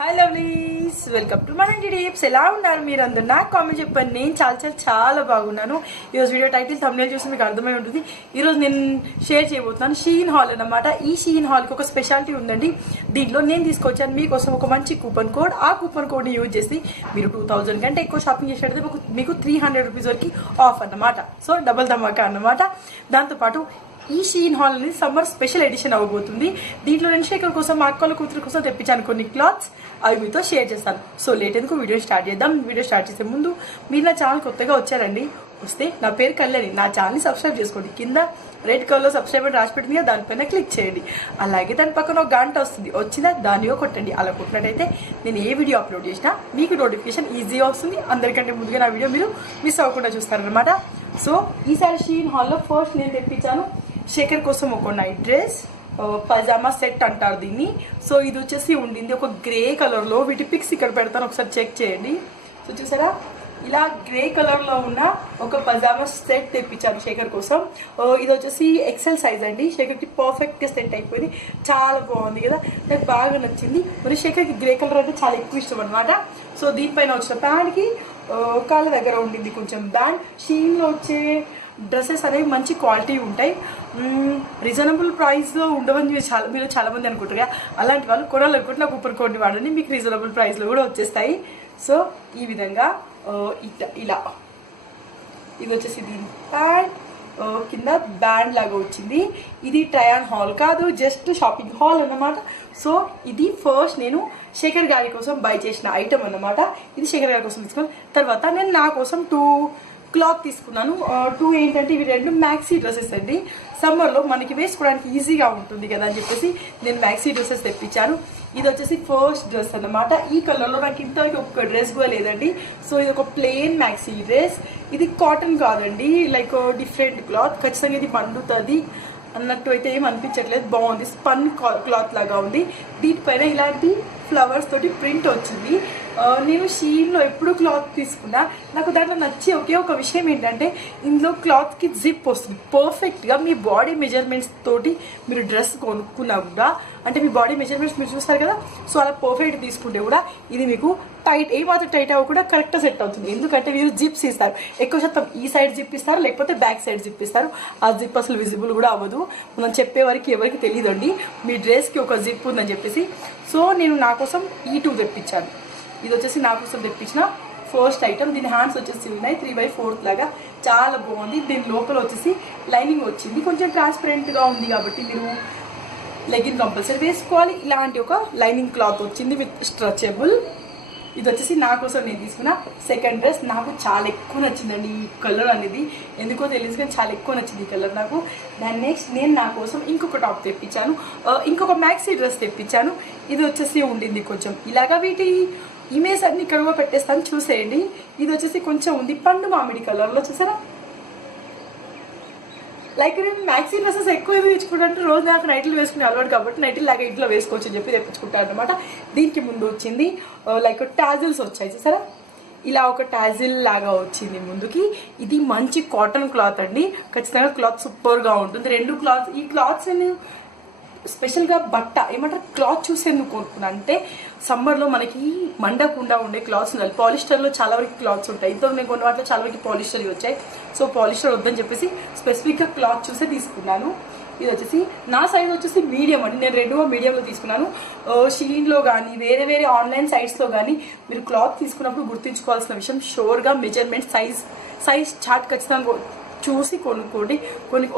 Hi lovelies, welcome to మన tips. ఎలా ఉన్నారు మీరు అందరు? నాకు కామెంట్ చెప్పండి. నేను చాలా బాగున్నాను. ఈరోజు వీడియో టైటిల్ థంబ్నెయిల్ చూసి మీకు అర్థమై ఉంటుంది. ఈరోజు నేను షేర్ చేయబోతున్నాను షీన్ హాల్ అన్నమాట. ఈ షీన్ హాల్కి ఒక స్పెషాలిటీ ఉందండి. దీంట్లో నేను తీసుకొచ్చాను మీకోసం ఒక మంచి కూపన్ కోడ్. ఆ కూపన్ కోడ్ని యూజ్ చేసి మీరు 2000 కంటే ఎక్కువ షాపింగ్ చేసేటప్పుడు మీకు 300 రూపీస్ వరకు ఆఫ్ అన్నమాట. సో డబల్ ధమాకా అన్నమాట. దాంతోపాటు ఈ షీన్ హాల్ అనేది సమ్మర్ స్పెషల్ ఎడిషన్ అవ్వబోతుంది. దీంట్లో నేను శేఖర్ కోసం, మా అక్కల కూతురు కోసం తెప్పించాను కొన్ని క్లాత్స్. అవి మీతో షేర్ చేస్తాను. సో లేట్ ఎందుకు వీడియో స్టార్ట్ చేద్దాం. వీడియో స్టార్ట్ చేసే ముందు మీరు నా ఛానల్ కొత్తగా వచ్చారండి, వస్తే నా పేరు కళ్యాణి. నా ఛానల్ని సబ్స్క్రైబ్ చేసుకోండి. కింద రెడ్ కలర్లో సబ్స్క్రైబ్ అని రాసి పెట్టింది, దానిపైన క్లిక్ చేయండి. అలాగే దాని పక్కన ఒక గంట వస్తుంది, వచ్చిందా దానిలో కొట్టండి. అలా కొట్టినట్టయితే నేను ఏ వీడియో అప్లోడ్ చేసినా మీకు నోటిఫికేషన్ ఈజీగా వస్తుంది. అందరికంటే ముందుగా నా వీడియో మీరు మిస్ అవ్వకుండా చూస్తారనమాట. సో ఈసారి షీన్ హాల్లో ఫస్ట్ నేను తెప్పించాను శేఖర్ కోసం ఒక నైట్ డ్రెస్, పజామా సెట్ అంటారు దీన్ని. సో ఇది వచ్చేసి ఉండింది ఒక గ్రే కలర్లో. వీటి పిక్స్ ఇక్కడ పెడతాను, ఒకసారి చెక్ చేయండి. సో చూసారా, ఇలా గ్రే కలర్లో ఉన్న ఒక పజామా సెట్ తెప్పించాను శేఖర్ కోసం. ఇది వచ్చేసి ఎక్సెల్ సైజ్ అండి. శేఖర్కి పర్ఫెక్ట్గా సెట్ అయిపోయింది. చాలా బాగుంది కదా, నాకు బాగా నచ్చింది. మరి శేఖర్కి గ్రే కలర్ అంటే చాలా ఎక్కువ ఇష్టం అనమాట. సో దీనిపైన వచ్చిన ప్యాంట్కి కాళ్ళ దగ్గర ఉండింది కొంచెం బ్యాండ్. షీన్లో వచ్చే డ్రెస్సెస్ అనేవి మంచి క్వాలిటీ ఉంటాయి. రీజనబుల్ ప్రైస్లో ఉండవని మీరు చాలామంది అనుకుంటారు కదా. అలాంటి వాళ్ళు కొనాలనుకుంటే నా కూపన్ కోడ్ని వాడండి, మీకు రీజనబుల్ ప్రైస్లో కూడా వచ్చేస్తాయి. సో ఈ విధంగా ఇలా ఇది వచ్చేసి దీని ప్యాంట్, కింద బ్యాండ్ లాగా వచ్చింది. ఇది ట్రై ఆన్ హాల్ కాదు, జస్ట్ షాపింగ్ హాల్ అన్నమాట. సో ఇది ఫస్ట్ నేను శేఖర్ గారి కోసం బై చేసిన ఐటమ్ అన్నమాట. ఇది శేఖర్ గారి కోసం తీసుకున్నాను. తర్వాత నేను నా కోసం 2 క్లాత్ తీసుకున్నాను. 2 ఏంటంటే ఇవి 2 మ్యాక్సీ డ్రెస్సెస్ అండి. సమ్మర్లో మనకి వేసుకోవడానికి ఈజీగా ఉంటుంది కదా అని చెప్పేసి నేను మ్యాక్సీ డ్రెస్సెస్ తెప్పించాను. ఇది వచ్చేసి ఫస్ట్ డ్రెస్ అన్నమాట. ఈ కలర్లో నాకు ఇంతవరకు ఒక డ్రెస్ కూడా లేదండి. సో ఇది ఒక ప్లెయిన్ మ్యాక్సీ డ్రెస్. ఇది కాటన్ కాదండి, లైక్ డిఫరెంట్ క్లాత్. ఖచ్చితంగా ఇది పండుతుంది అన్నట్టు అయితే ఏం అనిపించట్లేదు. బాగుంది, స్పన్ క్లాత్ లాగా ఉంది. దీనిపైన ఇలాంటి ఫ్లవర్స్ తోటి ప్రింట్ వచ్చింది. నేను షీన్లో ఎప్పుడు క్లాత్ తీసుకున్నా నాకు దాంట్లో నచ్చే ఒకే ఒక విషయం ఏంటంటే ఇందులో క్లాత్కి జిప్ వస్తుంది. పర్ఫెక్ట్గా మీ బాడీ మెజర్మెంట్స్ తోటి మీరు డ్రెస్ కొనుక్కున్నా కూడా, అంటే మీ బాడీ మెజర్మెంట్స్ మీరు చూస్తారు కదా, సో అలా పర్ఫెక్ట్ తీసుకుంటే కూడా ఇది మీకు టైట్ ఏమాత్రం టైట్ అవ్వకుండా కరెక్ట్గా సెట్ అవుతుంది. ఎందుకంటే మీరు జిప్స్ ఇస్తారు, ఎక్కువ శాతం ఈ సైడ్ జిప్ ఇస్తారు, లేకపోతే బ్యాక్ సైడ్ జిప్ ఇస్తారు. ఆ జిప్ అసలు విజిబుల్ కూడా అవ్వదు. మనం చెప్పే వరకు ఎవరికి తెలియదండి మీ డ్రెస్కి ఒక జిప్ ఉందని చెప్పేసి. సో నేను నా కోసం ఈ 2 తెప్పించాను. ఇది వచ్చేసి నా కోసం తెప్పించిన ఫస్ట్ ఐటమ్. దీని హ్యాండ్స్ వచ్చేసి ఉన్నాయి 3/4 లాగా, చాలా బాగుంది. దీని లోపల వచ్చేసి లైనింగ్ వచ్చింది. కొంచెం ట్రాన్స్పరెంట్గా ఉంది కాబట్టి మీరు లెగిన్ కంపల్సరీ వేసుకోవాలి. ఇలాంటి ఒక లైనింగ్ క్లాత్ వచ్చింది విత్ స్ట్రెచబుల్. ఇది వచ్చేసి నా కోసం నేను తీసుకున్న సెకండ్ డ్రెస్. నాకు చాలా ఎక్కువ నచ్చిందండి ఈ కలర్ అనేది, ఎందుకో తెలియదు కానీ చాలా ఎక్కువ నచ్చింది ఈ కలర్ నాకు. దాని నెక్స్ట్ నేను నా కోసం ఇంకొక టాప్ తెప్పించాను, ఇంకొక మ్యాక్సీ డ్రెస్ తెప్పించాను. ఇది వచ్చేసి ఉండింది కొంచెం ఇలాగా. వీటి ఇమేజ్ అన్ని ఇక్కడ కూడా పెట్టేస్తాను, చూసేయండి. ఇది వచ్చేసి కొంచెం ఉంది పండు మామిడి కలర్లో, చూసారా. లైక్ నేను మ్యాక్సీ డ్రెస్సెస్ ఎక్కువ తెచ్చుకుంటే రోజు నాకు నైట్లు వేసుకునే అలవాటు కాబట్టి నైట్లు లాగా ఇంట్లో వేసుకోవచ్చు అని చెప్పి తెప్పించుకుంటాను అనమాట. దీనికి ముందు వచ్చింది లైక్ టాజిల్స్ వచ్చాయి, చూసారా. ఇలా ఒక టాజిల్ లాగా వచ్చింది ముందుకి. ఇది మంచి కాటన్ క్లాత్ అండి. ఖచ్చితంగా క్లాత్ సూపర్గా ఉంటుంది. 2 క్లాత్స్, ఈ క్లాత్స్ స్పెషల్గా బట్ట ఏమంటారు క్లాత్ చూసేందుకు కొనుక్కున్నాను. అంటే సమ్మర్లో మనకి మండకుండా ఉండే క్లాత్స్ ఉండాలి. పాలిస్టర్లో చాలా వరకు క్లాత్స్ ఉంటాయి. ఇంతకు నేను కొన్ని వాటిలో చాలా వరకు పాలిస్టర్ వచ్చాయి. సో పాలిస్టర్ వద్దని చెప్పేసి స్పెసిఫిక్గా క్లాత్ చూసే తీసుకున్నాను. ఇది వచ్చేసి నా సైజ్ వచ్చేసి మీడియం అండి. నేను 2 మీడియంలో తీసుకున్నాను. షీన్లో కానీ వేరే ఆన్లైన్ సైట్స్లో కానీ మీరు క్లాత్ తీసుకున్నప్పుడు గుర్తుంచుకోవాల్సిన విషయం, షోర్గా మెజర్మెంట్ సైజ్ చార్ట్ ఖచ్చితంగా చూసి కొనుక్కోండి.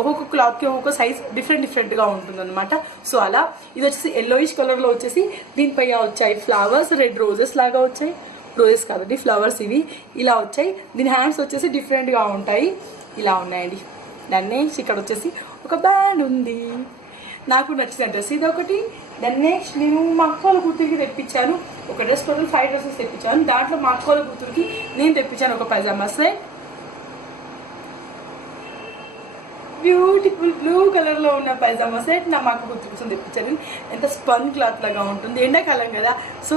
ఒక్కొక్క క్లాత్కి ఒక్కొక్క సైజ్ డిఫరెంట్గా ఉంటుంది అనమాట. సో అలా ఇది వచ్చేసి ఎల్లోయిష్ కలర్లో వచ్చేసి దీనిపై వచ్చాయి ఫ్లవర్స్, రెడ్ రోజెస్ లాగా వచ్చాయి. రోజెస్ కాదండి, ఫ్లవర్స్ ఇవి ఇలా వచ్చాయి. దీని హ్యాండ్స్ వచ్చేసి డిఫరెంట్గా ఉంటాయి, ఇలా ఉన్నాయండి. దాన్ని ఇక్కడ వచ్చేసి ఒక బ్యాండ్ ఉంది. నాకు నచ్చిన డ్రెస్ ఇది ఒకటి. దాన్ని నెక్స్ట్ నేను మా అక్కల కూతురికి తెప్పించాను ఒక డ్రెస్. టోటల్ 5 డ్రెస్సెస్ తెప్పించాను. దాంట్లో మా అక్కల కూతురికి నేను తెప్పించాను ఒక పైజామా సెట్. బ్యూటిఫుల్ బ్లూ కలర్లో ఉన్న పైజామా సెట్ నా మా అక్క కూతురు కోసం తెప్పించాను. ఎంత స్పన్ క్లాత్ లాగా ఉంటుంది, ఎండాకాలం కదా. సో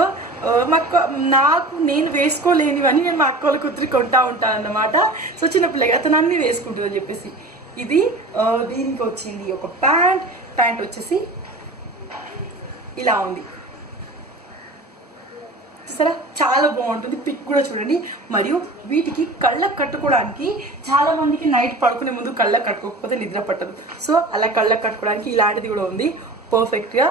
నేను వేసుకోలేనివని నేను మా అక్క వాళ్ళ కూతురికి కొంటా ఉంటాను అన్నమాట. సో చిన్నపిల్ల కదా తను అన్నీ వేసుకుంటుంది అని చెప్పేసి. ఇది దీనికి వచ్చింది ఒక ప్యాంట్ వచ్చేసి ఇలా ఉంది. చూసారా చాలా బాగుంటుంది, పిక్ కూడా చూడండి. మరియు వీటికి కళ్ళకు కట్టుకోవడానికి చాలా మందికి నైట్ పడుకునే ముందు కళ్ళకు కట్టుకోకపోతే నిద్ర పట్టదు. సో అలా కళ్ళకు కట్టుకోవడానికి ఇలాంటిది కూడా ఉంది. పర్ఫెక్ట్గా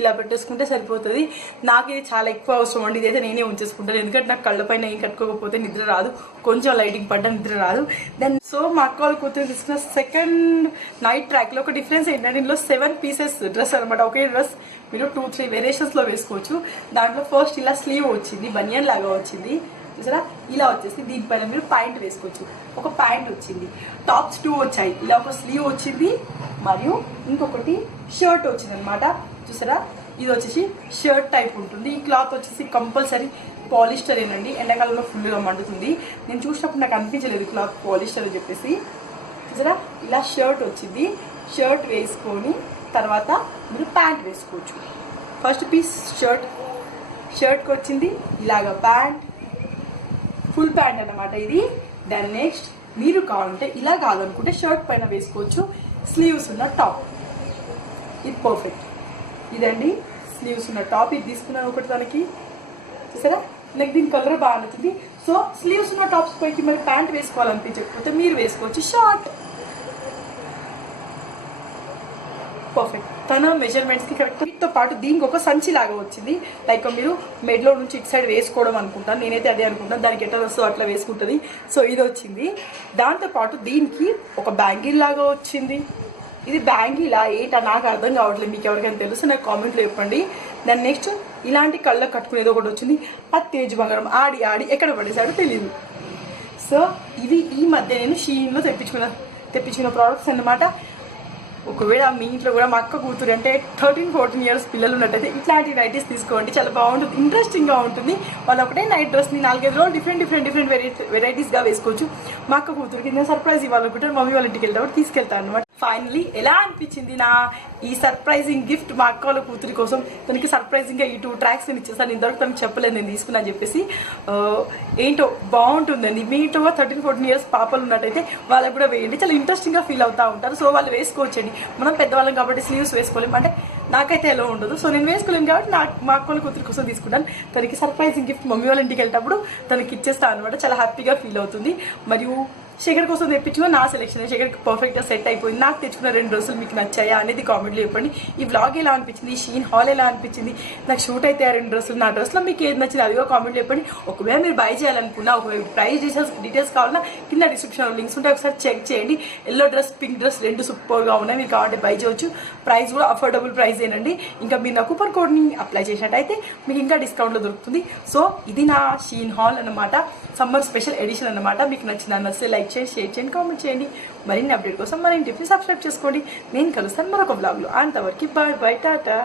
ఇలా పెట్టేసుకుంటే సరిపోతుంది. నాకు ఇది చాలా ఎక్కువ అవసరం అండి. ఇదైతే నేనే ఉంచేసుకుంటాను, ఎందుకంటే నాకు కళ్ళపైన ఏం కట్టుకోకపోతే నిద్ర రాదు, కొంచెం లైటింగ్ పడ్డా నిద్ర రాదు. దెన్ సో మా అక్క వాళ్ళ కూతురు తీసుకున్న సెకండ్ నైట్ ట్రాక్లో ఒక డిఫరెన్స్ ఏంటంటే ఇందులో 7 పీసెస్ డ్రెస్ అనమాట. ఒకే డ్రెస్ మీరు 2-3 వేరియేషన్స్లో వేసుకోవచ్చు. దాంట్లో ఫస్ట్ ఇలా స్లీవ్ వచ్చింది, బనియన్ లాగా వచ్చింది చూసారా, ఇలా వచ్చేసి దీనిపైన మీరు ప్యాంట్ వేసుకోవచ్చు. ఒక ప్యాంట్ వచ్చింది, టాప్స్ 2 వచ్చాయి. ఇలా ఒక స్లీవ్ వచ్చింది మరియు ఇంకొకటి షర్ట్ వచ్చింది అనమాట. చూసారా ఇది వచ్చేసి షర్ట్ టైప్ ఉంటుంది. ఈ క్లాత్ వచ్చేసి కంపల్సరీ పాలిస్టర్ ఏనండి, ఎండాకాలంలో ఫుల్గా మండుతుంది. నేను చూసినప్పుడు నాకు అనిపించలేదు క్లాత్ పాలిస్టర్ అని చెప్పేసి. చూసారా ఇలా షర్ట్ వచ్చింది, షర్ట్ వేసుకొని తర్వాత మీరు ప్యాంట్ వేసుకోవచ్చు. ఫస్ట్ పీస్ షర్ట్కి వచ్చింది ఇలాగ ప్యాంట్, ఫుల్ ప్యాంట్ అన్నమాట ఇది. దాని నెక్స్ట్ మీరు కావాలంటే ఇలా కావాలనుకుంటే షర్ట్ పైన వేసుకోవచ్చు, స్లీవ్స్ ఉన్న టాప్. ఇది పర్ఫెక్ట్. ఇదండి స్లీవ్స్ ఉన్న టాప్, ఇది తీసుకున్నాను ఒకటి తనకి. చూసారా నాకు దీని కలర్ బాగా నచ్చింది. సో స్లీవ్స్ ఉన్న టాప్స్ పైకి మరి ప్యాంట్ వేసుకోవాలనిపించకపోతే మీరు వేసుకోవచ్చు షార్ట్. పర్ఫెక్ట్. తన మెజర్మెంట్స్కి కరెక్ట్. వీటితో పాటు దీనికి ఒక సంచి లాగా వచ్చింది. లైక్ మీరు మెడ్లో నుంచి ఇటు సైడ్ వేసుకోవడం అనుకుంటాను, నేనైతే అదే అనుకుంటాను. దానికి ఎట్లా వస్తుందో అట్లా వేసుకుంటుంది. సో ఇది వచ్చింది. దాంతోపాటు దీనికి ఒక బ్యాంగిల్ లాగా వచ్చింది. ఇది బ్యాంగిలా ఏంటా నాకు అర్థం కావట్లేదు, మీకు ఎవరికైనా తెలుసు నాకు కామెంట్లో చెప్పండి. దాని నెక్స్ట్ ఇలాంటి కళ్ళకు కట్టుకునేది ఒకటి వచ్చింది. అది తేజ్ బంగారం ఆడి ఎక్కడ పడేసాడో తెలియదు. సో ఇది ఈ మధ్య నేను షీన్లో తెప్పించుకున్న ప్రోడక్ట్స్ అన్నమాట. ఒకవేళ మీ ఇంట్లో కూడా మా అక్క కూతురు అంటే 13-14 ఇయర్స్ పిల్లలు ఉన్నట్టయితే ఇట్లాంటి నైటీస్ తీసుకోండి, చాలా బాగుంటుంది, ఇంట్రెస్టింగ్గా ఉంటుంది. వాళ్ళు ఒకటే నైట్ డ్రెస్ని 4-5 రోజులు డిఫరెంట్ వెరైటీస్గా వేసుకోవచ్చు. మా అక్క కూతురికి నేను సర్ప్రైజ్ ఇవ్వాలనుకుంటే మమ్మీ వాళ్ళ ఇంటికి వెళ్తాడు, తీసుకెళ్తాను అనమాట. ఫైనలీ ఎలా అనిపించింది నా ఈ సర్ప్రైజింగ్ గిఫ్ట్ మా అక్క వాళ్ళ కూతురి కోసం? తనకి సర్ప్రైజింగ్గా ఈ 2 ట్రాక్స్ నేను ఇచ్చేసాను. ఇంతవరకు తనకు చెప్పలేదు నేను తీసుకున్నా అని చెప్పేసి. ఏంటో బాగుంటుందండి. మీ ఇంట్లో 13-14 ఇయర్స్ పాపలు ఉన్నట్టయితే వాళ్ళకి కూడా వేయండి, చాలా ఇంట్రెస్టింగ్గా ఫీల్ అవుతూ ఉంటారు. సో వాళ్ళు వేసుకోవచ్చండి. మనం పెద్దవాళ్ళం కాబట్టి స్లీవ్స్ వేసుకోలేము, అంటే నాకైతే ఎలా ఉండదు. సో నేను వేసుకోలేను కాబట్టి మా అక్క వాళ్ళ కూతురి కోసం తీసుకుంటాను. తనకి సర్ప్రైజింగ్ గిఫ్ట్ మమ్మీ వాళ్ళ ఇంటికి వెళ్ళేటప్పుడు తనకి ఇచ్చేస్తాను అనమాట. చాలా హ్యాపీగా ఫీల్ అవుతుంది. మరియు శేఖర్ కోసం తెప్పించుకున్న నా సెలెక్షన్ శేఖర్కి పర్ఫెక్ట్గా సెట్ అయిపోయింది. నాకు తెచ్చుకున్న 2 డ్రెస్సులు మీకు నచ్చాయా అనేది కామెంట్లో చెప్పండి. ఈ వ్లాగ్ ఎలా అనిపించింది, షీన్ హాల్ ఎలా అనిపించింది, నాకు షూట్ అయితే ఆ 2 డ్రెస్సులు, నా డ్రెస్లో మీకు ఏది నచ్చింది అదిగో కామెంట్లో చెప్పండి. ఒకవేళ మీరు బై చేయాలనుకున్నా, ఒకవేళ ప్రైస్ డీటెయిల్స్ కావాలన్నా కింద డిస్క్రిప్షన్లో లింక్స్ ఉంటాయి, ఒకసారి చెక్ చేయండి. ఎల్లో డ్రెస్, పింక్ డ్రెస్ 2 సూపర్గా ఉన్నాయి, మీరు కావాలంటే బై చేయవచ్చు. ప్రైస్ కూడా అఫోర్డబుల్ ప్రైస్ ఏనండి. ఇంకా మీరు నా కూపన్ కోడ్ని అప్లై చేసినట్టయితే మీకు ఇంకా డిస్కౌంట్లో దొరుకుతుంది. సో ఇది నా షీన్ హాల్ అన్నమాట, సమ్మర్ స్పెషల్ ఎడిషన్ అన్నమాట. మీకు నచ్చితే లైక్ చేయండి, షేర్ చేయండి, కామెంట్ చేయండి. మరిన్ని అప్డేట్ కోసం మన ఇంటికి సబ్స్క్రైబ్ చేసుకోండి. నేను కలుస్తాను మరొక బ్లాగ్లో. అంతవరకు బాయ్ బాయ్, టాటా.